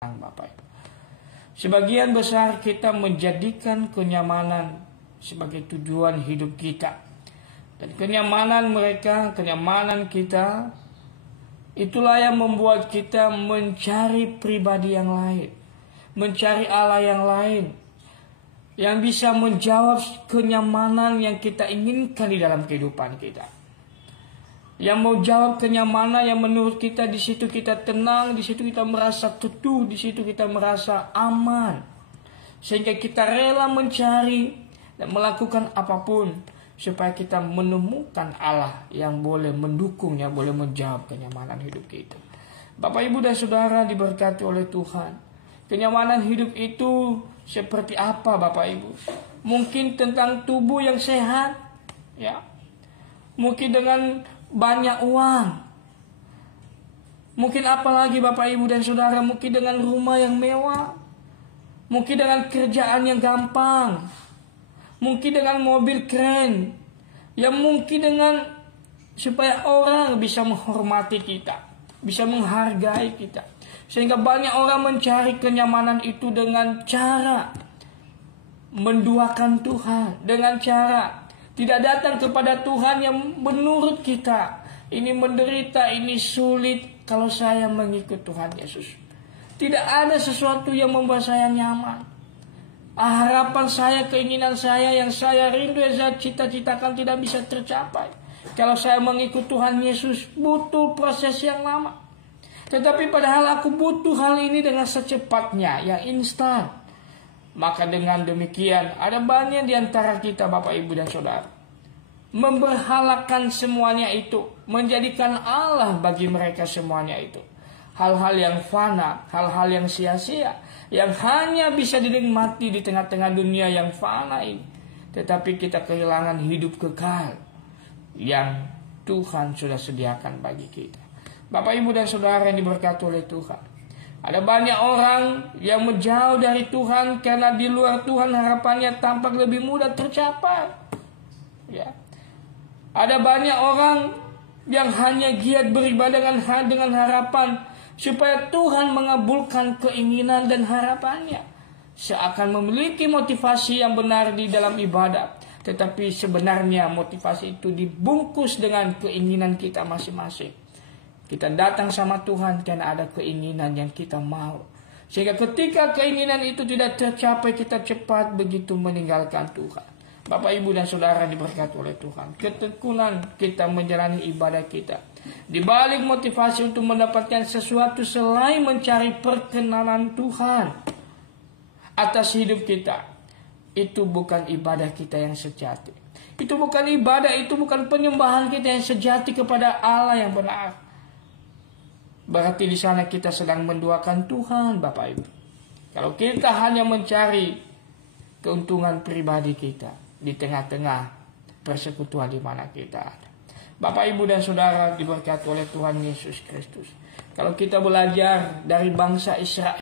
Bapak Ibu. Sebagian besar kita menjadikan kenyamanan sebagai tujuan hidup kita. Dan kenyamanan mereka, kenyamanan kita, itulah yang membuat kita mencari pribadi yang lain. Mencari Allah yang lain. Yang bisa menjawab kenyamanan yang kita inginkan di dalam kehidupan kita. Yang mau jawab kenyamanan yang menurut kita di situ kita tenang, di situ kita merasa teduh, di situ kita merasa aman. Sehingga kita rela mencari dan melakukan apapun supaya kita menemukan Allah yang boleh mendukung, yang boleh menjawab kenyamanan hidup kita. Bapak, Ibu, dan Saudara diberkati oleh Tuhan. Kenyamanan hidup itu seperti apa, Bapak Ibu? Mungkin tentang tubuh yang sehat, ya. Mungkin dengan banyak uang. Mungkin apalagi Bapak Ibu dan Saudara, mungkin dengan rumah yang mewah. Mungkin dengan kerjaan yang gampang. Mungkin dengan mobil keren. Yang mungkin dengan supaya orang bisa menghormati kita, bisa menghargai kita. Sehingga banyak orang mencari kenyamanan itu dengan cara menduakan Tuhan, dengan cara tidak datang kepada Tuhan yang menurut kita ini menderita, ini sulit kalau saya mengikut Tuhan Yesus. Tidak ada sesuatu yang membuat saya nyaman. Harapan saya, keinginan saya, yang saya rindu, yang saya cita-citakan tidak bisa tercapai. Kalau saya mengikut Tuhan Yesus butuh proses yang lama. Tetapi padahal aku butuh hal ini dengan secepatnya, yang instan. Maka dengan demikian ada banyak di antara kita, Bapak, Ibu, dan Saudara, memberhalakan semuanya itu, menjadikan Allah bagi mereka semuanya itu. Hal-hal yang fana, hal-hal yang sia-sia, yang hanya bisa dinikmati di tengah-tengah dunia yang fana ini. Tetapi kita kehilangan hidup kekal yang Tuhan sudah sediakan bagi kita. Bapak, Ibu, dan Saudara yang diberkati oleh Tuhan. Ada banyak orang yang menjauh dari Tuhan karena di luar Tuhan harapannya tampak lebih mudah tercapai. Ya. Ada banyak orang yang hanya giat beribadah dengan harapan supaya Tuhan mengabulkan keinginan dan harapannya. Seakan memiliki motivasi yang benar di dalam ibadah. Tetapi sebenarnya motivasi itu dibungkus dengan keinginan kita masing-masing. Kita datang sama Tuhan karena ada keinginan yang kita mau. Sehingga ketika keinginan itu tidak tercapai, kita cepat begitu meninggalkan Tuhan. Bapak, Ibu, dan Saudara diberkati oleh Tuhan. Ketekunan kita menjalani ibadah kita. Di balik motivasi untuk mendapatkan sesuatu selain mencari perkenanan Tuhan atas hidup kita. Itu bukan ibadah kita yang sejati. Itu bukan ibadah, itu bukan penyembahan kita yang sejati kepada Allah yang benar. Berarti di sana kita sedang menduakan Tuhan, Bapak, Ibu. Kalau kita hanya mencari keuntungan pribadi kita di tengah-tengah persekutuan di mana kita ada. Bapak, Ibu, dan Saudara diberkati oleh Tuhan Yesus Kristus. Kalau kita belajar dari bangsa Israel,